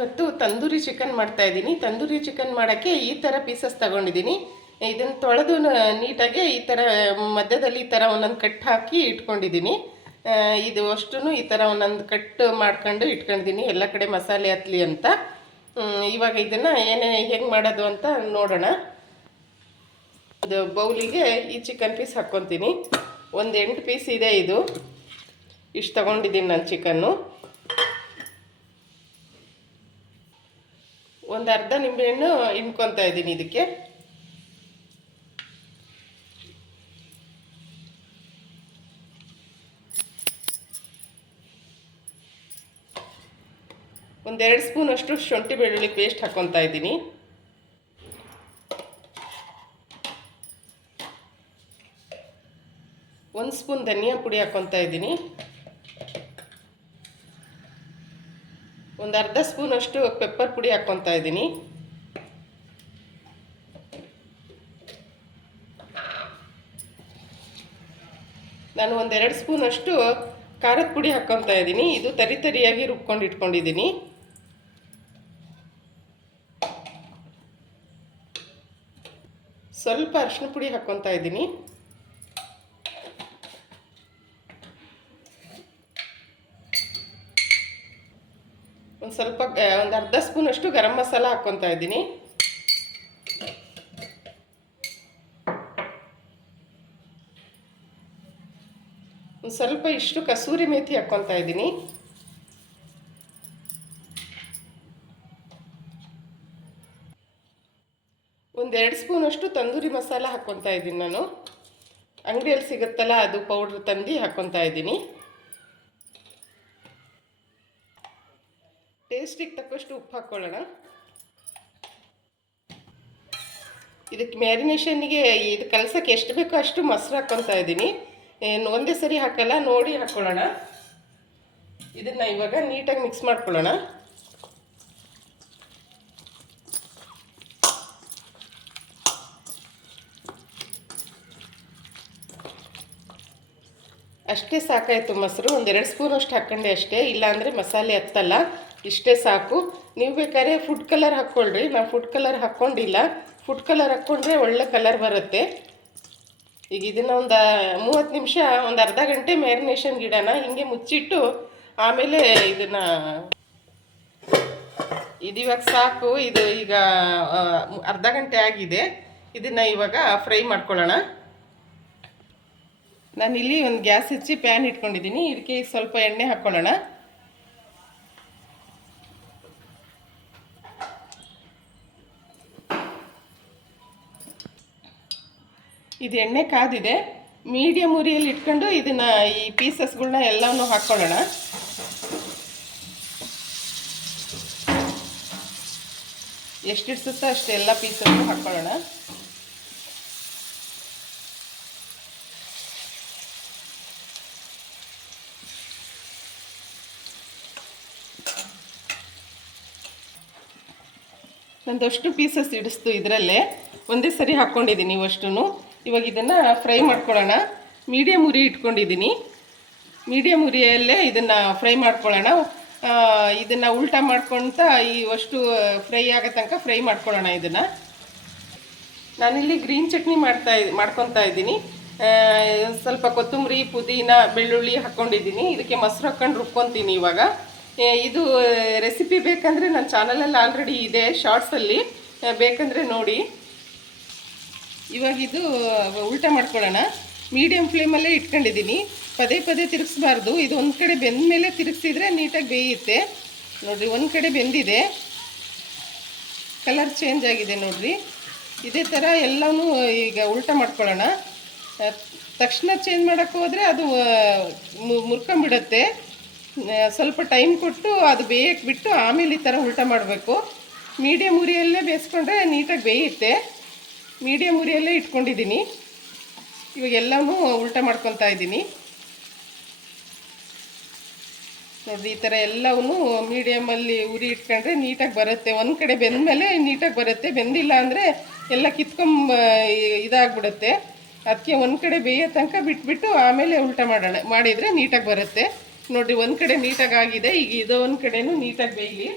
ನಾನಿವತ್ತು ತಂದೂರಿ ಚಿಕನ್ ಮಾಡ್ತಾಯಿದ್ದೀನಿ. ತಂದೂರಿ ಚಿಕನ್ ಮಾಡೋಕ್ಕೆ ಈ ಥರ ಪೀಸಸ್ ತಗೊಂಡಿದ್ದೀನಿ. ಇದನ್ನು ತೊಳೆದು ನೀಟಾಗಿ ಈ ಥರ ಮಧ್ಯದಲ್ಲಿ ಈ ಥರ ಒಂದೊಂದು ಕಟ್ ಹಾಕಿ ಇಟ್ಕೊಂಡಿದ್ದೀನಿ. ಇದು ಅಷ್ಟೂ ಈ ಥರ ಒಂದೊಂದು ಕಟ್ ಮಾಡ್ಕೊಂಡು ಇಟ್ಕೊಂಡಿದ್ದೀನಿ, ಎಲ್ಲ ಕಡೆ ಮಸಾಲೆ ಹತ್ತಲಿ ಅಂತ. ಇವಾಗ ಇದನ್ನು ಹೆಂಗೆ ಮಾಡೋದು ಅಂತ ನೋಡೋಣ. ಇದು ಬೌಲಿಗೆ ಈ ಚಿಕನ್ ಪೀಸ್ ಹಾಕ್ಕೊತೀನಿ. ಒಂದು 8 ಪೀಸ್ ಇದೆ. ಇದು ಇಷ್ಟು ತಗೊಂಡಿದ್ದೀನಿ ನಾನು ಚಿಕನ್ನು. ಒಂದು ಅರ್ಧ ನಿಂಬೆಹಣ್ಣು ಹಿಂಡ್ಕೊತಾ ಇದ್ದೀನಿ ಇದಕ್ಕೆ. ಒಂದು 2 ಸ್ಪೂನ್ ಅಷ್ಟು ಶುಂಠಿ ಬೆಳ್ಳುಳ್ಳಿ ಪೇಸ್ಟ್ ಹಾಕ್ಕೊತಾ ಇದ್ದೀನಿ. ಒಂದು ಸ್ಪೂನ್ ಧನಿಯಾ ಪುಡಿ ಹಾಕ್ಕೊತಾ ಇದ್ದೀನಿ. ಒಂದು ಅರ್ಧ ಸ್ಪೂನ್ ಅಷ್ಟು ಪೆಪ್ಪರ್ ಪುಡಿ ಹಾಕ್ಕೊತಾ ಇದ್ದೀನಿ. ನಾನು ಒಂದು 2 ಸ್ಪೂನ್ ಅಷ್ಟು ಖಾರದ ಪುಡಿ ಹಾಕ್ಕೊತಾ ಇದ್ದೀನಿ. ಇದು ತರಿಯಾಗಿ ರುಬ್ಕೊಂಡು ಇಟ್ಕೊಂಡಿದ್ದೀನಿ. ಸ್ವಲ್ಪ ಅರಿಶಿನ ಪುಡಿ ಹಾಕ್ಕೊತಾ ಇದ್ದೀನಿ. ಒಂದು ಅರ್ಧ ಸ್ಪೂನ್ ಅಷ್ಟು ಗರಂ ಮಸಾಲ ಹಾಕ್ಕೊತಾ ಇದ್ದೀನಿ. ಒಂದು ಸ್ವಲ್ಪ ಇಷ್ಟು ಕಸೂರಿ ಮೇಥಿ ಹಾಕ್ಕೊತಾ ಇದ್ದೀನಿ. ಒಂದು 2 ಸ್ಪೂನ್ ಅಷ್ಟು ತಂದೂರಿ ಮಸಾಲ ಹಾಕ್ಕೊತಾ ಇದ್ದೀನಿ. ನಾನು ಅಂಗಡಿಯಲ್ಲಿ ಸಿಗುತ್ತಲ್ಲ ಅದು ಪೌಡ್ರ್ ತಂದು ಹಾಕ್ಕೊತಾ ಇದ್ದೀನಿ. ಟೇಸ್ಟಿಗೆ ತಕ್ಕಷ್ಟು ಉಪ್ಪು ಹಾಕ್ಕೊಳ್ಳೋಣ. ಇದಕ್ಕೆ ಮ್ಯಾರಿನೇಷನ್ನಿಗೆ ಇದು ಕಲಸೋಕ್ಕೆ ಎಷ್ಟು ಬೇಕೋ ಅಷ್ಟು ಮೊಸರು ಹಾಕ್ಕೊತಾ ಇದ್ದೀನಿ. ಒಂದೇ ಸರಿ ಹಾಕಲ್ಲ, ನೋಡಿ ಹಾಕ್ಕೊಳ್ಳೋಣ. ಇದನ್ನು ಇವಾಗ ನೀಟಾಗಿ ಮಿಕ್ಸ್ ಮಾಡ್ಕೊಳ್ಳೋಣ. ಅಷ್ಟೇ ಸಾಕಾಯಿತು ಮೊಸರು. ಒಂದು 2 ಸ್ಪೂನ್ ಅಷ್ಟು ಹಾಕ್ಕೊಂಡೆ ಅಷ್ಟೇ, ಇಲ್ಲಾಂದರೆ ಮಸಾಲೆ ಹತ್ತಲ್ಲ. ಇಷ್ಟೇ ಸಾಕು. ನೀವು ಬೇಕಾದ್ರೆ ಫುಡ್ ಕಲರ್ ಹಾಕ್ಕೊಳ್ರಿ. ನಾನು ಫುಡ್ ಕಲರ್ ಹಾಕ್ಕೊಂಡಿಲ್ಲ. ಫುಡ್ ಕಲರ್ ಹಾಕ್ಕೊಂಡ್ರೆ ಒಳ್ಳೆ ಕಲರ್ ಬರುತ್ತೆ. ಈಗ ಇದನ್ನು ಒಂದು 30 ನಿಮಿಷ, ಒಂದು ಅರ್ಧ ಗಂಟೆ ಮ್ಯಾರಿನೇಷನ್ಗೆ ಇಡೋಣ. ಹಿಂಗೆ ಮುಚ್ಚಿಟ್ಟು ಆಮೇಲೆ ಇದನ್ನು ಇದಿವಾಗ ಸಾಕು. ಇದು ಈಗ ಅರ್ಧ ಗಂಟೆ ಆಗಿದೆ. ಇದನ್ನು ಇವಾಗ ಫ್ರೈ ಮಾಡ್ಕೊಳ್ಳೋಣ. ನಾನಿಲ್ಲಿ ಒಂದು ಗ್ಯಾಸ್ ಹಚ್ಚಿ ಪ್ಯಾನ್ ಇಟ್ಕೊಂಡಿದ್ದೀನಿ. ಇದಕ್ಕೆ ಸ್ವಲ್ಪ ಎಣ್ಣೆ ಹಾಕ್ಕೊಳ್ಳೋಣ. ಇದು ಎಣ್ಣೆ ಕಾದಿದೆ. ಮೀಡಿಯಮ್ ಉರಿಯಲ್ಲಿ ಇಟ್ಕೊಂಡು ಇದನ್ನು ಈ ಪೀಸಸ್ಗಳನ್ನ ಎಲ್ಲವನ್ನೂ ಹಾಕ್ಕೊಳ್ಳೋಣ. ಎಷ್ಟು ಇಡ್ಸುತ್ತೋ ಅಷ್ಟು ಎಲ್ಲ ಪೀಸಸ್ಸು ಹಾಕ್ಕೊಳ್ಳೋಣ. ನಂದಷ್ಟು ಪೀಸಸ್ ಇಡಿಸ್ತು ಇದರಲ್ಲೇ ಒಂದೇ ಸರಿ ಹಾಕ್ಕೊಂಡಿದ್ದೀನಿ ಅಷ್ಟೂ. ಇವಾಗ ಇದನ್ನು ಫ್ರೈ ಮಾಡ್ಕೊಳ್ಳೋಣ. ಮೀಡಿಯಮ್ ಉರಿ ಇಟ್ಕೊಂಡಿದ್ದೀನಿ. ಮೀಡಿಯಮ್ ಉರಿಯಲ್ಲೇ ಇದನ್ನು ಫ್ರೈ ಮಾಡ್ಕೊಳ್ಳೋಣ. ಇದನ್ನು ಉಲ್ಟಾ ಮಾಡ್ಕೊಳ್ತಾ ಅಷ್ಟು ಫ್ರೈ ಆಗೋ ತನಕ ಫ್ರೈ ಮಾಡ್ಕೊಳ್ಳೋಣ. ಇದನ್ನು ನಾನಿಲ್ಲಿ ಗ್ರೀನ್ ಚಟ್ನಿ ಮಾಡ್ಕೊತಾ ಇದ್ದೀನಿ. ಸ್ವಲ್ಪ ಕೊತ್ತಂಬರಿ, ಪುದೀನ, ಬೆಳ್ಳುಳ್ಳಿ ಹಾಕ್ಕೊಂಡಿದ್ದೀನಿ. ಇದಕ್ಕೆ ಮೊಸರು ಹಾಕ್ಕೊಂಡು ರುಬ್ಕೊತೀನಿ ಇವಾಗ. ಇದು ರೆಸಿಪಿ ಬೇಕಂದರೆ ನನ್ನ ಚಾನಲಲ್ಲಿ ಆಲ್ರೆಡಿ ಇದೆ, ಶಾರ್ಟ್ಸಲ್ಲಿ, ಬೇಕಂದರೆ ನೋಡಿ. ಇವಾಗ ಇದು ಉಲ್ಟಾ ಮಾಡ್ಕೊಳ್ಳೋಣ. ಮೀಡಿಯಮ್ ಫ್ಲೇಮಲ್ಲೇ ಇಟ್ಕೊಂಡಿದ್ದೀನಿ. ಪದೇ ಪದೇ ತಿರುಗಿಸ್ಬಾರ್ದು. ಇದು ಒಂದು ಕಡೆ ಬೆಂದ ಮೇಲೆ ತಿರುಗಿಸಿದ್ರೆ ನೀಟಾಗಿ ಬೇಯುತ್ತೆ. ನೋಡಿರಿ, ಒಂದು ಕಡೆ ಬೆಂದಿದೆ, ಕಲರ್ ಚೇಂಜ್ ಆಗಿದೆ ನೋಡಿರಿ. ಇದೇ ಥರ ಎಲ್ಲವೂ ಈಗ ಉಲ್ಟಾ ಮಾಡ್ಕೊಳ್ಳೋಣ. ತಕ್ಷಣ ಚೇಂಜ್ ಮಾಡೋಕ್ಕೆ ಹೋದರೆ ಅದು ಮುರ್ಕೊಂಬಿಡುತ್ತೆ. ಸ್ವಲ್ಪ ಟೈಮ್ ಕೊಟ್ಟು ಅದು ಬೇಯಕ್ಕೆ ಬಿಟ್ಟು ಆಮೇಲೆ ಈ ಥರ ಉಲ್ಟಾ ಮಾಡಬೇಕು. ಮೀಡಿಯಮ್ ಉರಿಯಲ್ಲೇ ಬೇಯಿಸ್ಕೊಂಡ್ರೆ ನೀಟಾಗಿ ಬೇಯುತ್ತೆ. ಮೀಡಿಯಮ್ ಉರಿಯಲ್ಲೇ ಇಟ್ಕೊಂಡಿದ್ದೀನಿ. ಇವಾಗ ಎಲ್ಲವೂ ಉಲ್ಟಾ ಮಾಡ್ಕೊತಾ ಇದ್ದೀನಿ. ನೋಡಿರಿ, ಈ ಥರ ಎಲ್ಲವೂ ಮೀಡಿಯಮಲ್ಲಿ ಉರಿ ಇಟ್ಕೊಂಡ್ರೆ ನೀಟಾಗಿ ಬರುತ್ತೆ. ಒಂದು ಕಡೆ ಬೆಂದ ಮೇಲೆ ನೀಟಾಗಿ ಬರುತ್ತೆ. ಬೆಂದಿಲ್ಲ ಅಂದರೆ ಎಲ್ಲ ಇದಾಗ್ಬಿಡುತ್ತೆ. ಅದಕ್ಕೆ ಒಂದು ಕಡೆ ಬೇಯೋ ತನಕ ಬಿಟ್ಬಿಟ್ಟು ಆಮೇಲೆ ಉಲ್ಟಾ ಮಾಡಿದರೆ ನೀಟಾಗಿ ಬರುತ್ತೆ. ನೋಡಿರಿ, ಒಂದು ಕಡೆ ನೀಟಾಗಿ ಆಗಿದೆ. ಈಗ ಇದು ಒಂದು ಕಡೆನೂ ನೀಟಾಗಿ ಬೇಯಲಿ.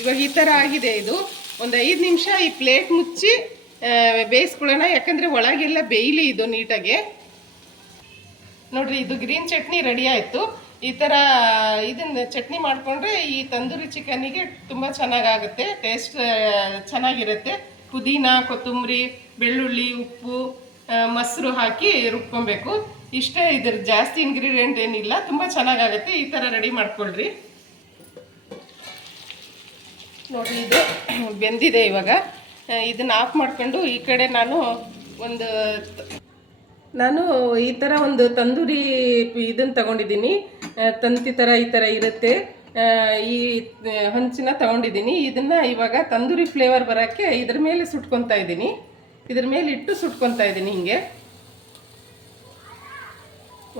ಇವಾಗ ಈ ಥರ ಆಗಿದೆ. ಇದು ಒಂದು 5 ನಿಮಿಷ ಈ ಪ್ಲೇಟ್ ಮುಚ್ಚಿ ಬೇಯಿಸ್ಕೊಳ್ಳೋಣ, ಯಾಕಂದರೆ ಒಳಗೆಲ್ಲ ಬೇಯಲಿ ಇದು ನೀಟಾಗಿ. ನೋಡ್ರಿ, ಇದು ಗ್ರೀನ್ ಚಟ್ನಿ ರೆಡಿ ಆಯಿತು. ಈ ಥರ ಇದನ್ನ ಚಟ್ನಿ ಮಾಡಿಕೊಂಡ್ರೆ ಈ ತಂದೂರಿ ಚಿಕನ್ನಿಗೆ ತುಂಬ ಚೆನ್ನಾಗಾಗುತ್ತೆ, ಟೇಸ್ಟ್ ಚೆನ್ನಾಗಿರುತ್ತೆ. ಪುದೀನ, ಕೊತ್ತಂಬರಿ, ಬೆಳ್ಳುಳ್ಳಿ, ಉಪ್ಪು, ಮೊಸರು ಹಾಕಿ ರುಬ್ಕೊಬೇಕು. ಇಷ್ಟೇ, ಇದ್ರ ಜಾಸ್ತಿ ಇಂಗ್ರೀಡಿಯೆಂಟ್ ಏನಿಲ್ಲ, ತುಂಬ ಚೆನ್ನಾಗಾಗುತ್ತೆ. ಈ ಥರ ರೆಡಿ ಮಾಡ್ಕೊಳ್ರಿ. ನೋಡಿ, ಇದು ಬೆಂದಿದೆ. ಇವಾಗ ಇದನ್ನು ಆಫ್ ಮಾಡ್ಕೊಂಡು ಈ ಕಡೆ ನಾನು ಈ ಥರ ಒಂದು ತಂದೂರಿ ಇದನ್ನು ತಗೊಂಡಿದ್ದೀನಿ. ತಂತಿ ಥರ ಈ ಥರ ಇರುತ್ತೆ, ಈ ಹಂಚಿನ ತಗೊಂಡಿದ್ದೀನಿ. ಇದನ್ನು ಇವಾಗ ತಂದೂರಿ ಫ್ಲೇವರ್ ಬರೋಕ್ಕೆ ಇದ್ರ ಮೇಲೆ ಸುಟ್ಕೊತಾ ಇದ್ದೀನಿ. ಇದ್ರ ಮೇಲೆ ಇಟ್ಟು ಸುಟ್ಕೊತಾ ಇದ್ದೀನಿ. ಹಿಂಗೆ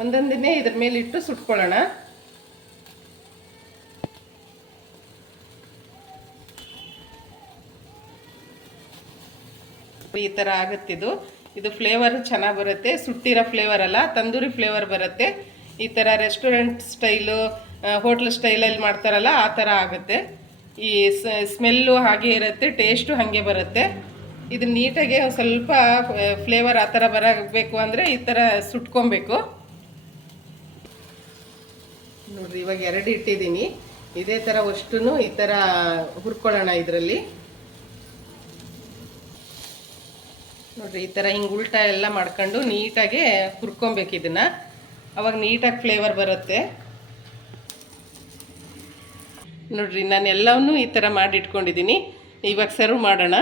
ಒಂದೊಂದನ್ನೇ ಇದ್ರ ಮೇಲೆ ಇಟ್ಟು ಸುಟ್ಕೊಳ್ಳೋಣ. ಈ ಥರ ಆಗುತ್ತಿದ್ದು. ಇದು ಫ್ಲೇವರ್ ಚೆನ್ನಾಗಿ ಬರುತ್ತೆ, ಸುಟ್ಟಿರೋ ಫ್ಲೇವರ್ ಅಲ್ಲ, ತಂದೂರಿ ಫ್ಲೇವರ್ ಬರುತ್ತೆ. ಈ ಥರ ರೆಸ್ಟೋರೆಂಟ್ ಸ್ಟೈಲು, ಹೋಟ್ಲ್ ಸ್ಟೈಲಲ್ಲಿ ಮಾಡ್ತಾರಲ್ಲ ಆ ಥರ ಆಗುತ್ತೆ. ಈ ಸ್ಮೆಲ್ಲು ಹಾಗೆ ಇರುತ್ತೆ, ಟೇಸ್ಟು ಹಾಗೆ ಬರುತ್ತೆ. ಇದು ನೀಟಾಗಿ ಒಂದು ಸ್ವಲ್ಪ ಫ್ಲೇವರ್ ಆ ಥರ ಬರಬೇಕು ಅಂದರೆ ಈ ಥರ ಸುಟ್ಕೊಬೇಕು. ನೋಡಿರಿ, ಇವಾಗ 2 ಇಟ್ಟಿದ್ದೀನಿ. ಇದೇ ಥರ ಅಷ್ಟೂ ಈ ಥರ ಹುರ್ಕೊಳ್ಳೋಣ ಇದರಲ್ಲಿ. ನೋಡಿರಿ, ಈ ಥರ ಹಿಂಗೆ ಉಲ್ಟಾ ಎಲ್ಲ ಮಾಡ್ಕೊಂಡು ನೀಟಾಗಿ ಹುರ್ಕೊಬೇಕು ಇದನ್ನು. ಅವಾಗ ನೀಟಾಗಿ ಫ್ಲೇವರ್ ಬರುತ್ತೆ. ನೋಡಿರಿ, ನಾನು ಎಲ್ಲವನ್ನೂ ಈ ಥರ ಮಾಡಿ ಇಟ್ಕೊಂಡಿದ್ದೀನಿ. ಇವಾಗ ಸರ್ವ್ ಮಾಡೋಣ.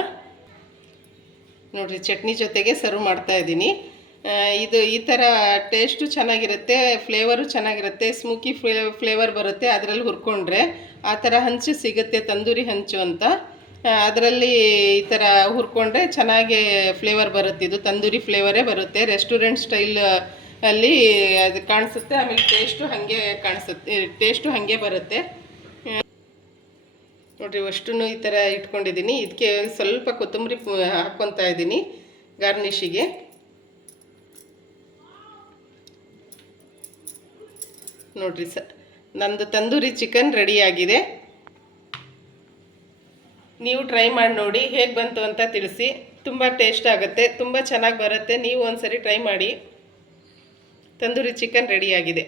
ನೋಡಿರಿ, ಚಟ್ನಿ ಜೊತೆಗೆ ಸರ್ವ್ ಮಾಡ್ತಾಯಿದ್ದೀನಿ. ಇದು ಈ ಥರ ಟೇಸ್ಟು ಚೆನ್ನಾಗಿರುತ್ತೆ, ಫ್ಲೇವರು ಚೆನ್ನಾಗಿರುತ್ತೆ, ಸ್ಮೋಕಿ ಫ್ಲೇವರ್ ಬರುತ್ತೆ. ಅದರಲ್ಲಿ ಹುರ್ಕೊಂಡ್ರೆ ಆ ಥರ ಹಂಚು ಸಿಗುತ್ತೆ, ತಂದೂರಿ ಹಂಚು ಅಂತ. ಅದರಲ್ಲಿ ಈ ಥರ ಹುರ್ಕೊಂಡ್ರೆ ಚೆನ್ನಾಗಿ ಫ್ಲೇವರ್ ಬರುತ್ತೆ. ಇದು ತಂದೂರಿ ಫ್ಲೇವರೇ ಬರುತ್ತೆ, ರೆಸ್ಟೋರೆಂಟ್ ಸ್ಟೈಲ್ ಅಲ್ಲಿ ಅದು ಕಾಣಿಸುತ್ತೆ. ಆಮೇಲೆ ಟೇಸ್ಟು ಹಾಗೆ ಕಾಣಿಸುತ್ತೆ, ಟೇಸ್ಟು ಹಾಗೆ ಬರುತ್ತೆ. ನೋಡಿರಿ, ಅಷ್ಟೂ ಈ ಥರ ಇಟ್ಕೊಂಡಿದ್ದೀನಿ. ಇದಕ್ಕೆ ಸ್ವಲ್ಪ ಕೊತ್ತಂಬರಿ ಹಾಕ್ಕೊತಾ ಇದ್ದೀನಿ ಗಾರ್ನಿಷಿಗೆ. ನೋಡಿರಿ, ನಂದು ತಂದೂರಿ ಚಿಕನ್ ರೆಡಿಯಾಗಿದೆ. ನೀವು ಟ್ರೈ ಮಾಡಿ ನೋಡಿ, ಹೇಗೆ ಬಂತು ಅಂತ ತಿಳಿಸಿ. ತುಂಬ ಟೇಸ್ಟ್ ಆಗುತ್ತೆ, ತುಂಬ ಚೆನ್ನಾಗಿ ಬರುತ್ತೆ. ನೀವು ಒಂದ್ಸರಿ ಟ್ರೈ ಮಾಡಿ. ತಂದೂರಿ ಚಿಕನ್ ರೆಡಿಯಾಗಿದೆ.